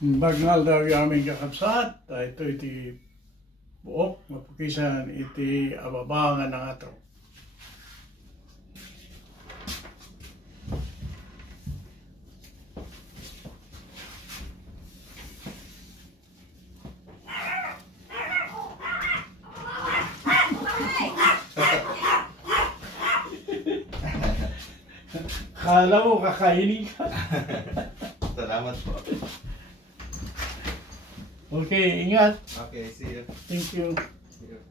Bagnal daw yung aming kakabsat, ito iti buok, mapukisan iti ababangan ng ato. Kala mo kakainin ka. Salamat po. Okay, ingat. Okay, see you. Thank you. See you.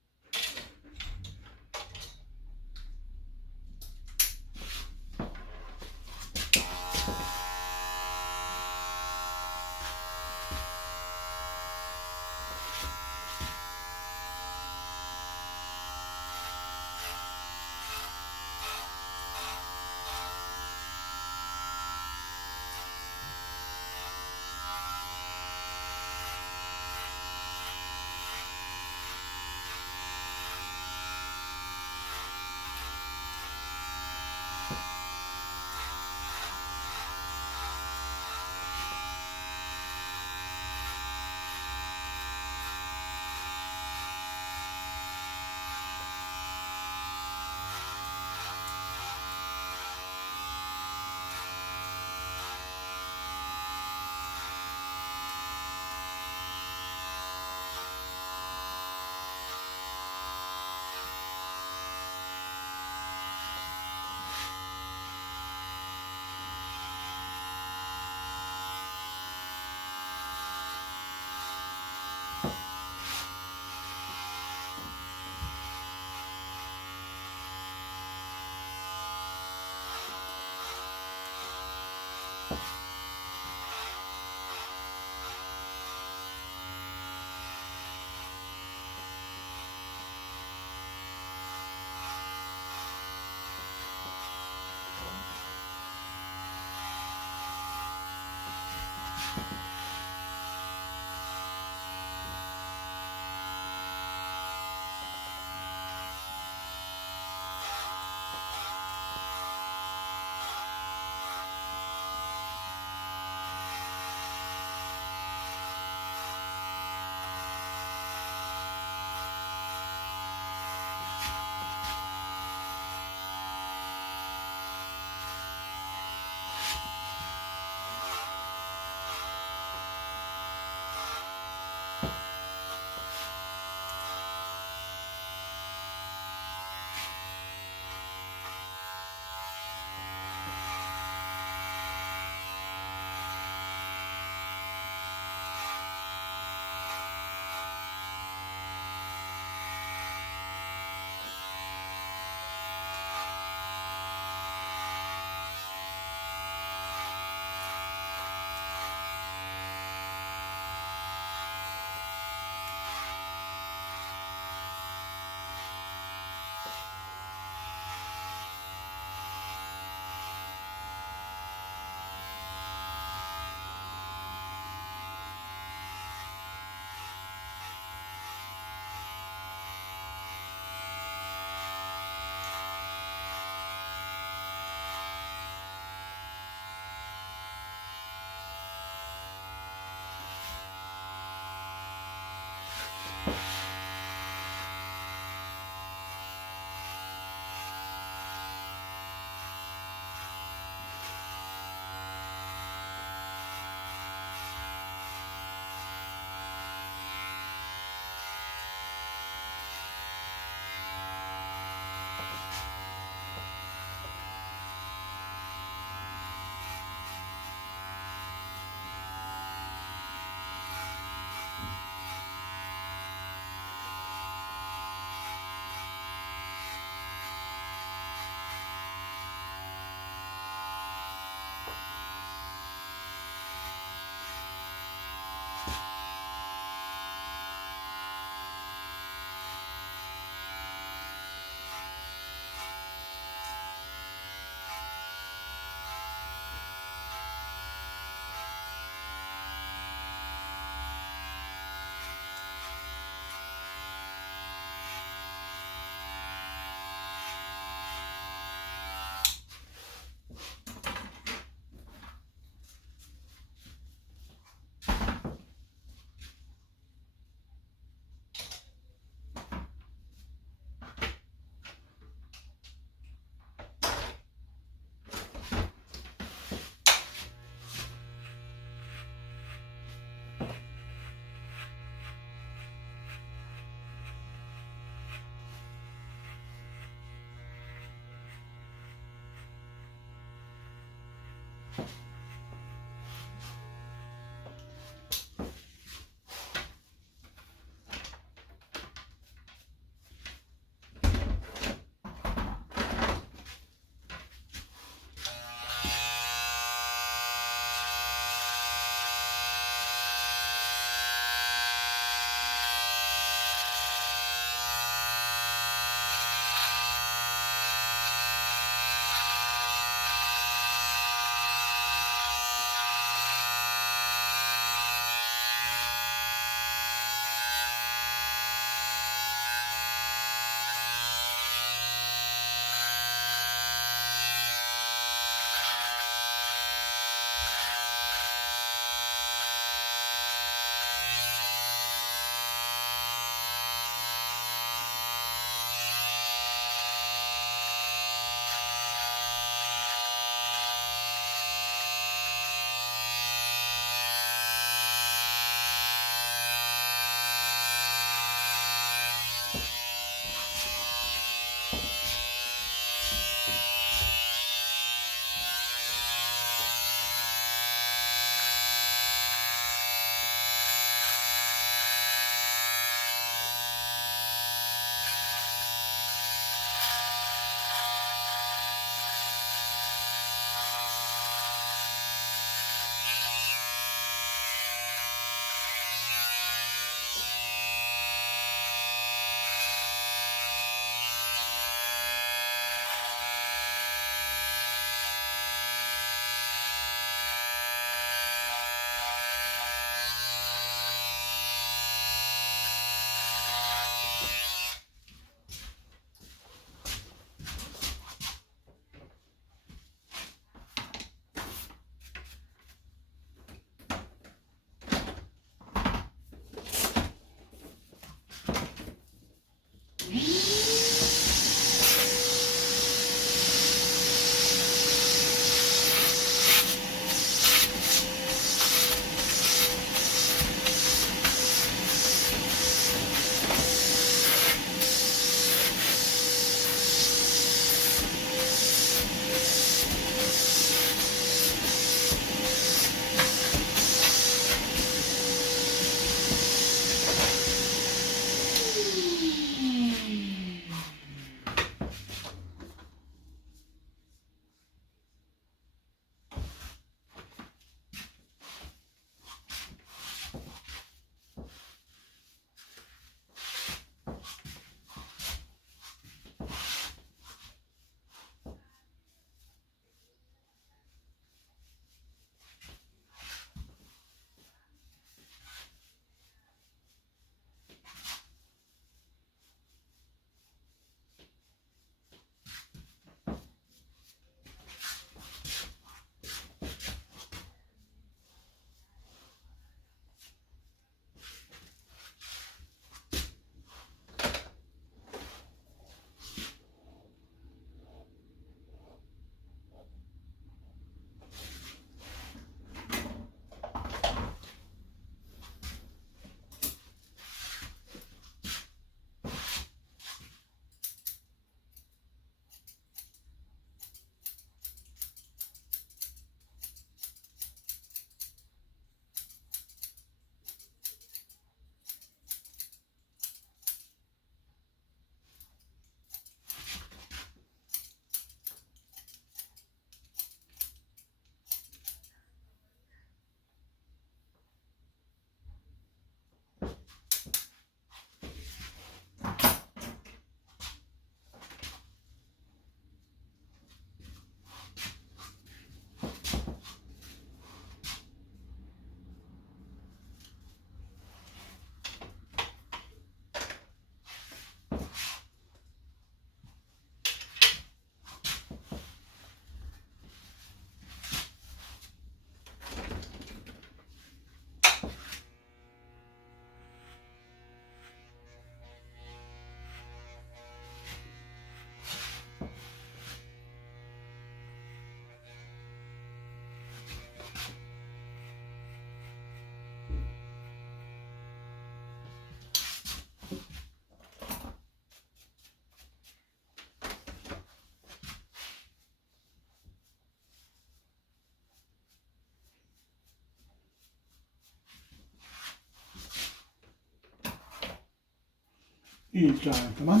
Ika, teman.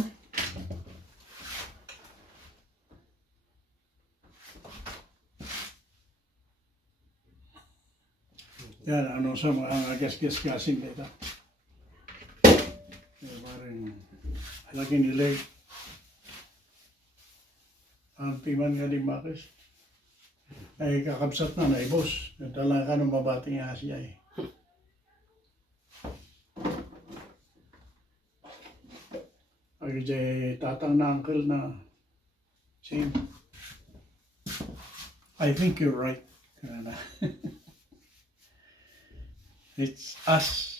Yan, ano sa mga gas-gas-gasin dito. Parang lagi nila ang timan nga di Marcos. Ay kakabsat na naibos. Nadala ka ng mabating Asya eh. Ay jay tatang na uncle na same. I think you're right. Kanana. It's us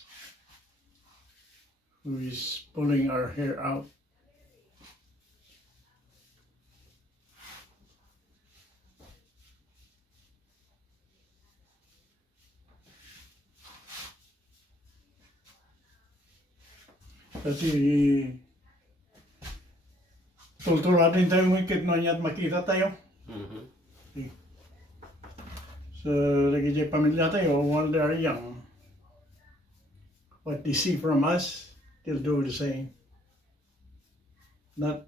who is pulling our hair out. Kasi tultulatin tayo ng kitno niya at makita tayo. So, lagi dyan pamilya tayo, while they are young, what they see from us, they'll do the same. Not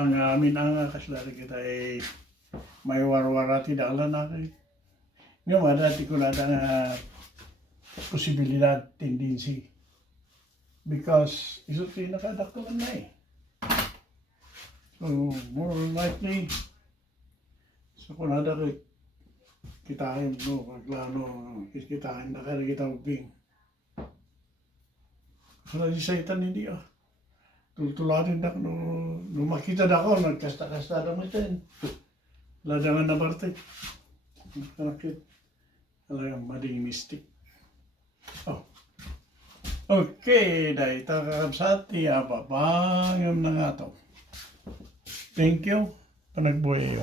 ang amin ang kaslari kita ay may warwarati dalan na kayo. Nga ba, dati ko na posibilidad, tendency. Because isot kayo nakadaktulan na eh. So, more likely, so kung nada kitain mo, maglano, kitain na kaya kita ubing. Kaya di saitan hindi ah. Tultulanin na no makita na ako, nagkasta-kasta na mo dyan. Ladangan na parte. Nakit. Alam, mading mystic. Oh. Okay, dahil kakabsati, ababang yung na nga to. Thank you. Panagbuhay